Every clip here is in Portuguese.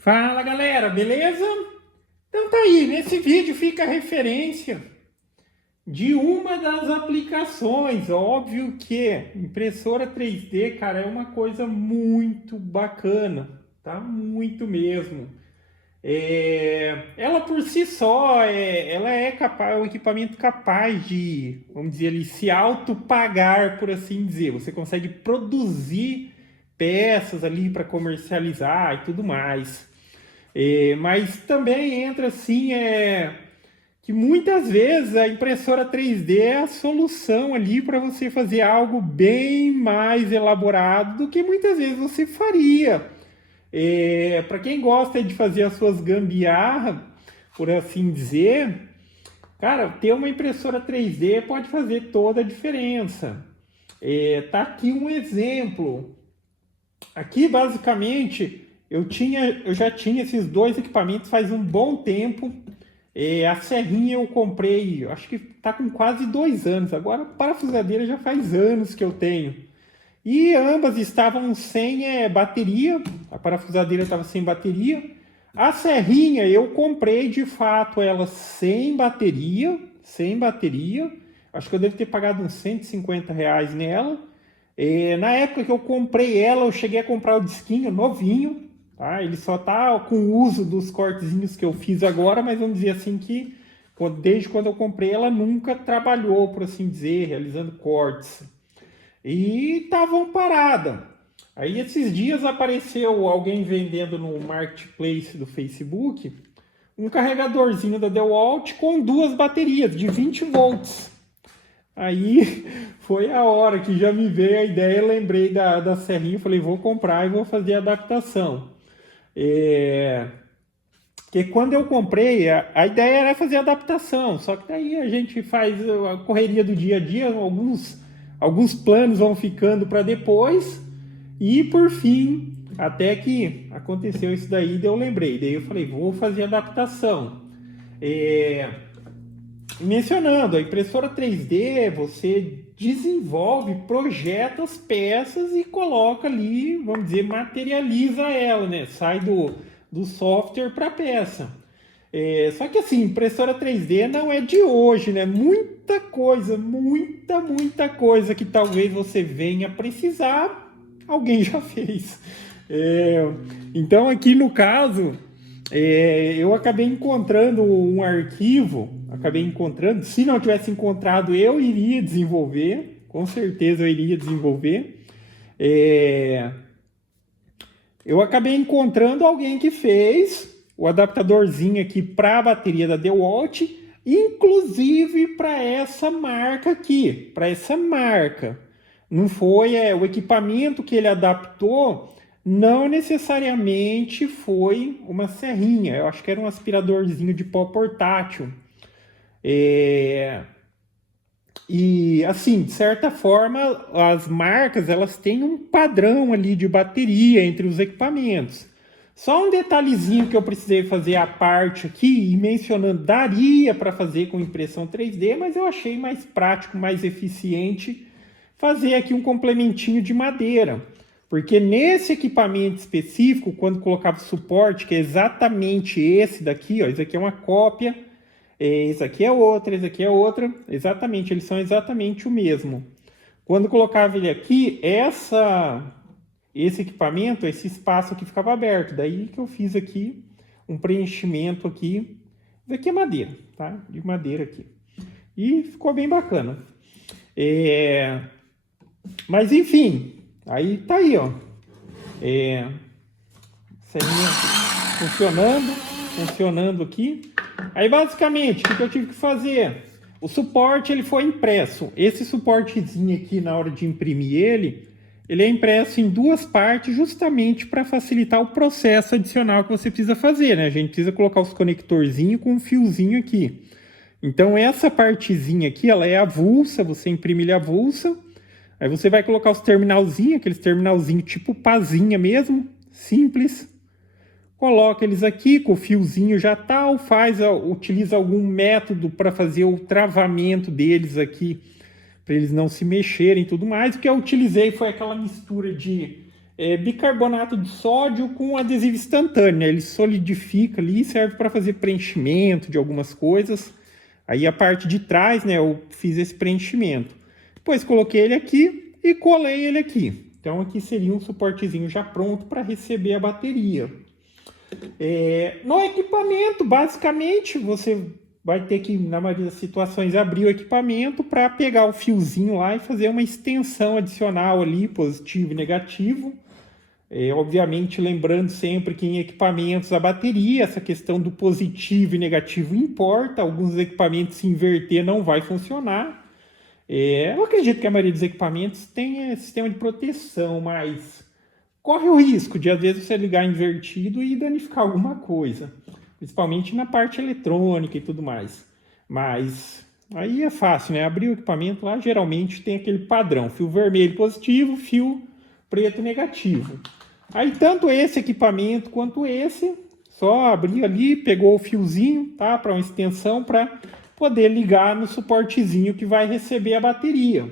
Fala galera, beleza? Então tá aí, nesse vídeo fica a referência de uma das aplicações. Óbvio que impressora 3D, cara, é uma coisa muito bacana, tá? Muito mesmo. Ela por si só, ela é capaz, é um equipamento capaz de, vamos dizer ali, se autopagar, por assim dizer. Você consegue produzir peças ali para comercializar e tudo mais. Mas também entra assim, que muitas vezes a impressora 3D é a solução ali para você fazer algo bem mais elaborado do que muitas vezes você faria. Para quem gosta de fazer as suas gambiarras, por assim dizer, cara, ter uma impressora 3D pode fazer toda a diferença. Tá aqui um exemplo. Aqui, basicamente, eu já tinha esses dois equipamentos faz um bom tempo. A serrinha eu comprei, acho que está com quase 2 anos. Agora, a parafusadeira já faz anos que eu tenho. E ambas estavam sem bateria, a parafusadeira estava sem bateria. A serrinha eu comprei de fato ela sem bateria, sem bateria. Acho que eu devo ter pagado uns R$ 150 nela. Na época que eu comprei ela, eu cheguei a comprar o disquinho novinho, tá? Ele só tá com o uso dos cortezinhos que eu fiz agora, mas vamos dizer assim que desde quando eu comprei ela nunca trabalhou, por assim dizer, realizando cortes. E estavam parada. Aí esses dias apareceu alguém vendendo no marketplace do Facebook um carregadorzinho da DeWalt com duas baterias de 20 volts. Aí foi a hora que já me veio a ideia, lembrei da serrinha, falei, vou comprar e vou fazer a adaptação. Porque quando eu comprei, a ideia era fazer a adaptação, só que daí a gente faz a correria do dia a dia, alguns planos vão ficando para depois, e por fim, até que aconteceu isso daí, daí eu lembrei, daí eu falei, vou fazer a adaptação. Mencionando, a impressora 3D, você desenvolve, projeta as peças e coloca ali, vamos dizer, materializa ela, né? Sai do software para a peça. Só que assim, impressora 3D não é de hoje, né? Muita coisa, muita coisa que talvez você venha precisar, alguém já fez. Então aqui no caso, eu acabei encontrando um arquivo, se não tivesse encontrado, eu iria desenvolver, com certeza eu iria desenvolver. Eu acabei encontrando alguém que fez o adaptadorzinho aqui para a bateria da DeWalt, inclusive para essa marca aqui, para essa marca. Não foi o equipamento que ele adaptou, não necessariamente foi uma serrinha. Eu acho que era um aspiradorzinho de pó portátil. E assim, de certa forma, as marcas elas têm um padrão ali de bateria entre os equipamentos. Só um detalhezinho que eu precisei fazer à parte aqui, e mencionando, daria para fazer com impressão 3D, mas eu achei mais prático, mais eficiente fazer aqui um complementinho de madeira. Porque nesse equipamento específico, quando colocava suporte, que é exatamente esse daqui, ó, esse aqui é uma cópia, esse aqui é outra, esse aqui é outra, exatamente, eles são exatamente o mesmo. Quando colocava ele aqui, esse equipamento, esse espaço aqui ficava aberto, daí que eu fiz aqui um preenchimento aqui, isso aqui é madeira, tá? De madeira aqui. E ficou bem bacana. Mas enfim, aí tá aí, ó. Serrinha funcionando aqui. Aí basicamente, o que eu tive que fazer? O suporte ele foi impresso. Esse suportezinho aqui, na hora de imprimir ele é impresso em duas partes justamente para facilitar o processo adicional que você precisa fazer, né? A gente precisa colocar os conectorzinhos com um fiozinho aqui. Então essa partezinha aqui, ela é avulsa, você imprime ele avulsa. Aí você vai colocar os terminalzinhos, aqueles terminalzinhos tipo pazinha mesmo, simples. Coloca eles aqui com o fiozinho já tal, utiliza algum método para fazer o travamento deles aqui, para eles não se mexerem e tudo mais. O que eu utilizei foi aquela mistura de bicarbonato de sódio com adesivo instantâneo, né? Ele solidifica ali e serve para fazer preenchimento de algumas coisas. Aí a parte de trás, né, eu fiz esse preenchimento. Depois coloquei ele aqui e colei ele aqui. Então aqui seria um suportezinho já pronto para receber a bateria. No equipamento, basicamente, você vai ter que, na maioria das situações, abrir o equipamento para pegar o fiozinho lá e fazer uma extensão adicional ali, positivo e negativo. Obviamente, lembrando sempre que em equipamentos a bateria, essa questão do positivo e negativo importa. Alguns equipamentos, se inverter, não vai funcionar. Eu acredito que a maioria dos equipamentos tem sistema de proteção, mas corre o risco de, às vezes, você ligar invertido e danificar alguma coisa. Principalmente na parte eletrônica e tudo mais. Mas aí é fácil, né? Abrir o equipamento lá, geralmente tem aquele padrão. Fio vermelho positivo, fio preto negativo. Aí tanto esse equipamento quanto esse, só abrir ali, pegou o fiozinho, tá? Para uma extensão, para poder ligar no suportezinho que vai receber a bateria.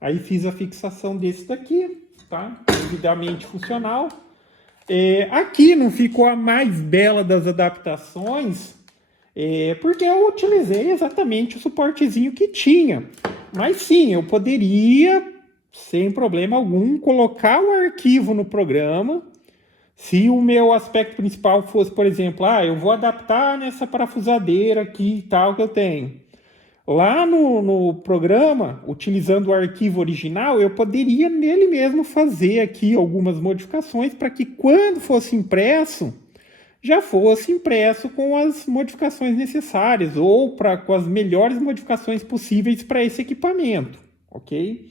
Aí fiz a fixação desse daqui, tá? Devidamente funcional. Aqui não ficou a mais bela das adaptações, porque eu utilizei exatamente o suportezinho que tinha. Mas sim, eu poderia, sem problema algum, colocar o arquivo no programa. Se o meu aspecto principal fosse, por exemplo, eu vou adaptar nessa parafusadeira aqui e tal que eu tenho. Lá no programa, utilizando o arquivo original, eu poderia nele mesmo fazer aqui algumas modificações para que quando fosse impresso, já fosse impresso com as modificações necessárias ou com as melhores modificações possíveis para esse equipamento, ok?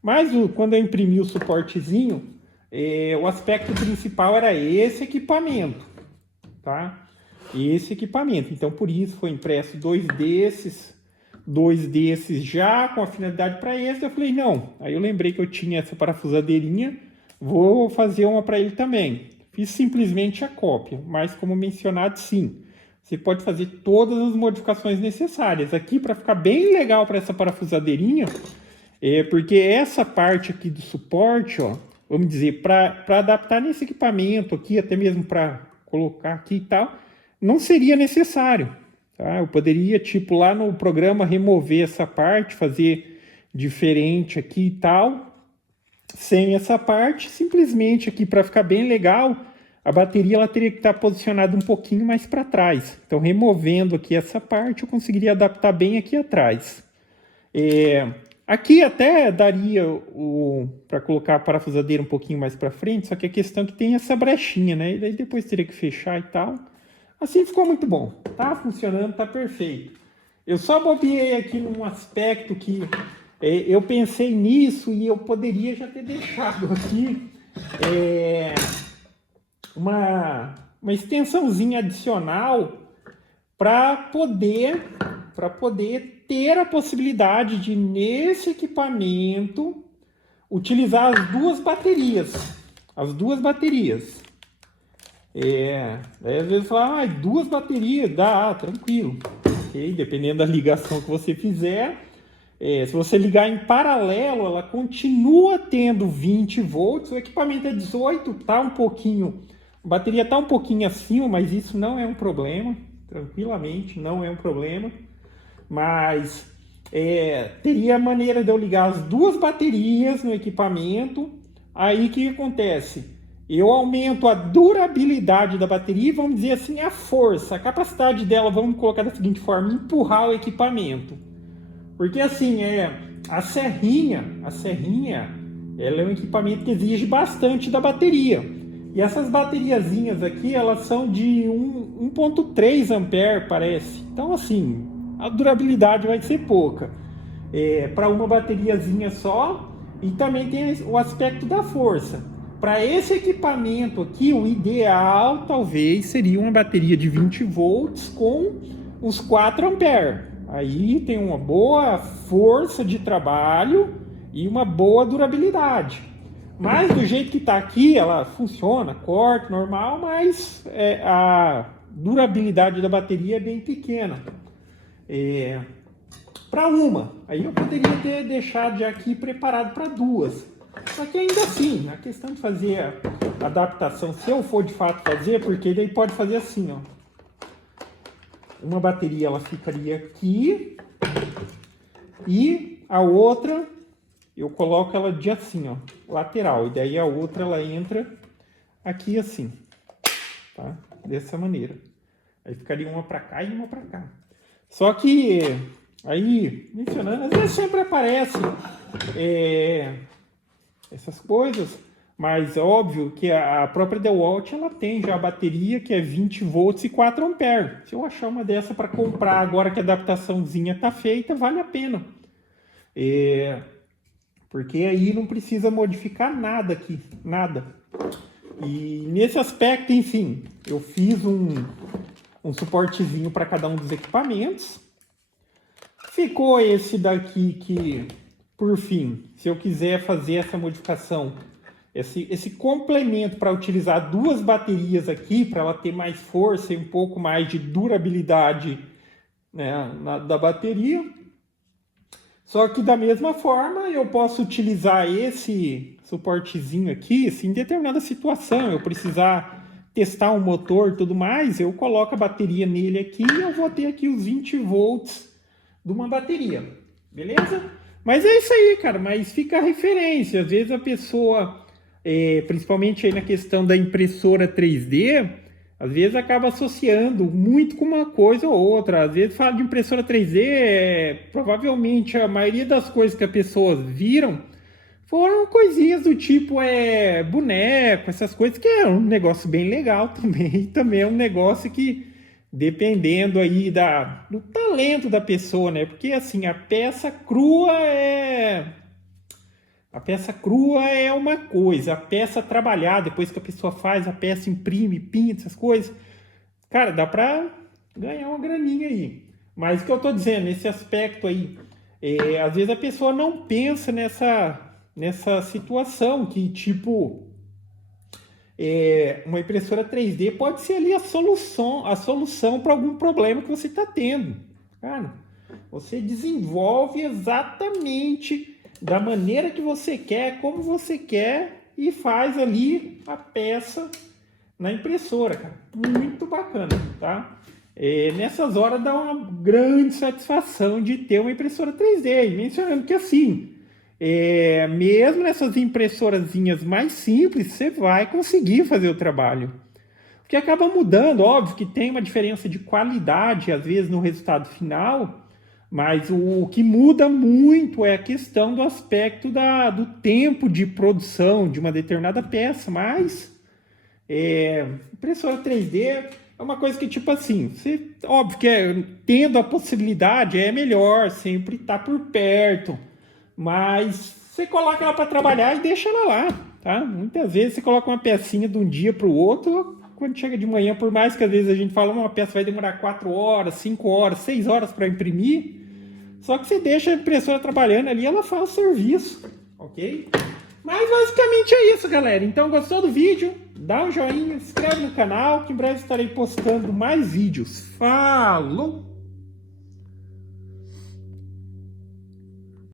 Mas quando eu imprimi o suportezinho, o aspecto principal era esse equipamento, tá? Esse equipamento. Então, por isso foi impresso dois desses já com a finalidade para esse. Eu falei, não. Aí eu lembrei que eu tinha essa parafusadeirinha, vou fazer uma para ele também. Fiz simplesmente a cópia, mas como mencionado, sim. Você pode fazer todas as modificações necessárias. Aqui, para ficar bem legal para essa parafusadeirinha, porque essa parte aqui do suporte, ó, vamos dizer, para adaptar nesse equipamento aqui, até mesmo para colocar aqui e tal, não seria necessário. Tá? Eu poderia, tipo, lá no programa remover essa parte, fazer diferente aqui e tal, sem essa parte, simplesmente aqui para ficar bem legal, a bateria ela teria que estar posicionada um pouquinho mais para trás. Então, removendo aqui essa parte, eu conseguiria adaptar bem aqui atrás. Aqui até daria para colocar a parafusadeira um pouquinho mais para frente, só que a questão é que tem essa brechinha, né? E daí depois teria que fechar e tal. Assim ficou muito bom, tá funcionando, tá perfeito. Eu só bobeei aqui num aspecto que eu pensei nisso e eu poderia já ter deixado aqui uma extensãozinha adicional para poder ter a possibilidade de, nesse equipamento, utilizar as duas baterias. Às vezes fala, duas baterias, dá, tranquilo. Okay? Dependendo da ligação que você fizer. Se você ligar em paralelo, ela continua tendo 20 volts. O equipamento é 18, tá um pouquinho... A bateria está um pouquinho acima, mas isso não é um problema. Tranquilamente, não é um problema. Mas teria maneira de eu ligar as duas baterias no equipamento. Aí o que acontece? Eu aumento a durabilidade da bateria e, vamos dizer assim, a força, a capacidade dela, vamos colocar da seguinte forma, empurrar o equipamento. Porque assim, a serrinha, ela é um equipamento que exige bastante da bateria. E essas bateriazinhas aqui, elas são de 1.3 ampere, parece. Então assim, a durabilidade vai ser pouca. Para uma bateriazinha só, e também tem o aspecto da força. Para esse equipamento aqui, o ideal talvez seria uma bateria de 20 volts com os 4 amperes. Aí tem uma boa força de trabalho e uma boa durabilidade. Mas do jeito que está aqui, ela funciona, corta, normal, mas a durabilidade da bateria é bem pequena. Para uma, aí eu poderia ter deixado já aqui preparado para duas. Só que ainda assim, a questão de fazer a adaptação, se eu for de fato fazer, porque daí pode fazer assim, ó. Uma bateria ela ficaria aqui e a outra eu coloco ela de assim, ó, lateral. E daí a outra ela entra aqui assim, tá? Dessa maneira. Aí ficaria uma para cá e uma para cá. Só que aí, mencionando, às vezes sempre aparece essas coisas, mas é óbvio que a própria DeWalt ela tem já a bateria que é 20 volts e 4 amperes. Se eu achar uma dessa para comprar agora que a adaptaçãozinha tá feita, vale a pena. Porque aí não precisa modificar nada aqui, nada. E nesse aspecto, enfim, eu fiz um suportezinho para cada um dos equipamentos. Ficou esse daqui que, por fim, se eu quiser fazer essa modificação, esse complemento para utilizar duas baterias aqui, para ela ter mais força e um pouco mais de durabilidade, né, da bateria. Só que da mesma forma eu posso utilizar esse suportezinho aqui, se em determinada situação eu precisar testar um motor e tudo mais, eu coloco a bateria nele aqui e eu vou ter aqui os 20 volts de uma bateria, beleza? Mas é isso aí, cara, mas fica a referência. Às vezes a pessoa, principalmente aí na questão da impressora 3D, às vezes acaba associando muito com uma coisa ou outra. Às vezes fala de impressora 3D, provavelmente a maioria das coisas que as pessoas viram foram coisinhas do tipo boneco, essas coisas, que é um negócio bem legal também. E também é um negócio que, dependendo aí do talento da pessoa, né? Porque assim, a peça crua é uma coisa, a peça trabalhada, depois que a pessoa faz, a peça imprime, pinta, essas coisas, cara, dá pra ganhar uma graninha aí. Mas o que eu tô dizendo, nesse aspecto aí, às vezes a pessoa não pensa nessa situação que, tipo, uma impressora 3D pode ser ali a solução para algum problema que você está tendo. Cara, você desenvolve exatamente da maneira que você quer, como você quer, e faz ali a peça na impressora, cara. Muito bacana, tá? Nessas horas dá uma grande satisfação de ter uma impressora 3D. E mencionando que assim, mesmo nessas impressorazinhas mais simples, você vai conseguir fazer o trabalho. O que acaba mudando, óbvio que tem uma diferença de qualidade, às vezes, no resultado final, mas o que muda muito é a questão do aspecto do tempo de produção de uma determinada peça. Mas impressora 3D é uma coisa que, tipo assim, óbvio que tendo a possibilidade é melhor, sempre estar por perto, mas você coloca ela para trabalhar e deixa ela lá, tá? Muitas vezes você coloca uma pecinha de um dia para o outro, quando chega de manhã, por mais que às vezes a gente fala uma peça vai demorar 4 horas, 5 horas, 6 horas para imprimir, só que você deixa a impressora trabalhando ali, ela faz o serviço, ok? Mas basicamente é isso, galera. Então, gostou do vídeo? Dá um joinha, se inscreve no canal, que em breve estarei postando mais vídeos. Falou!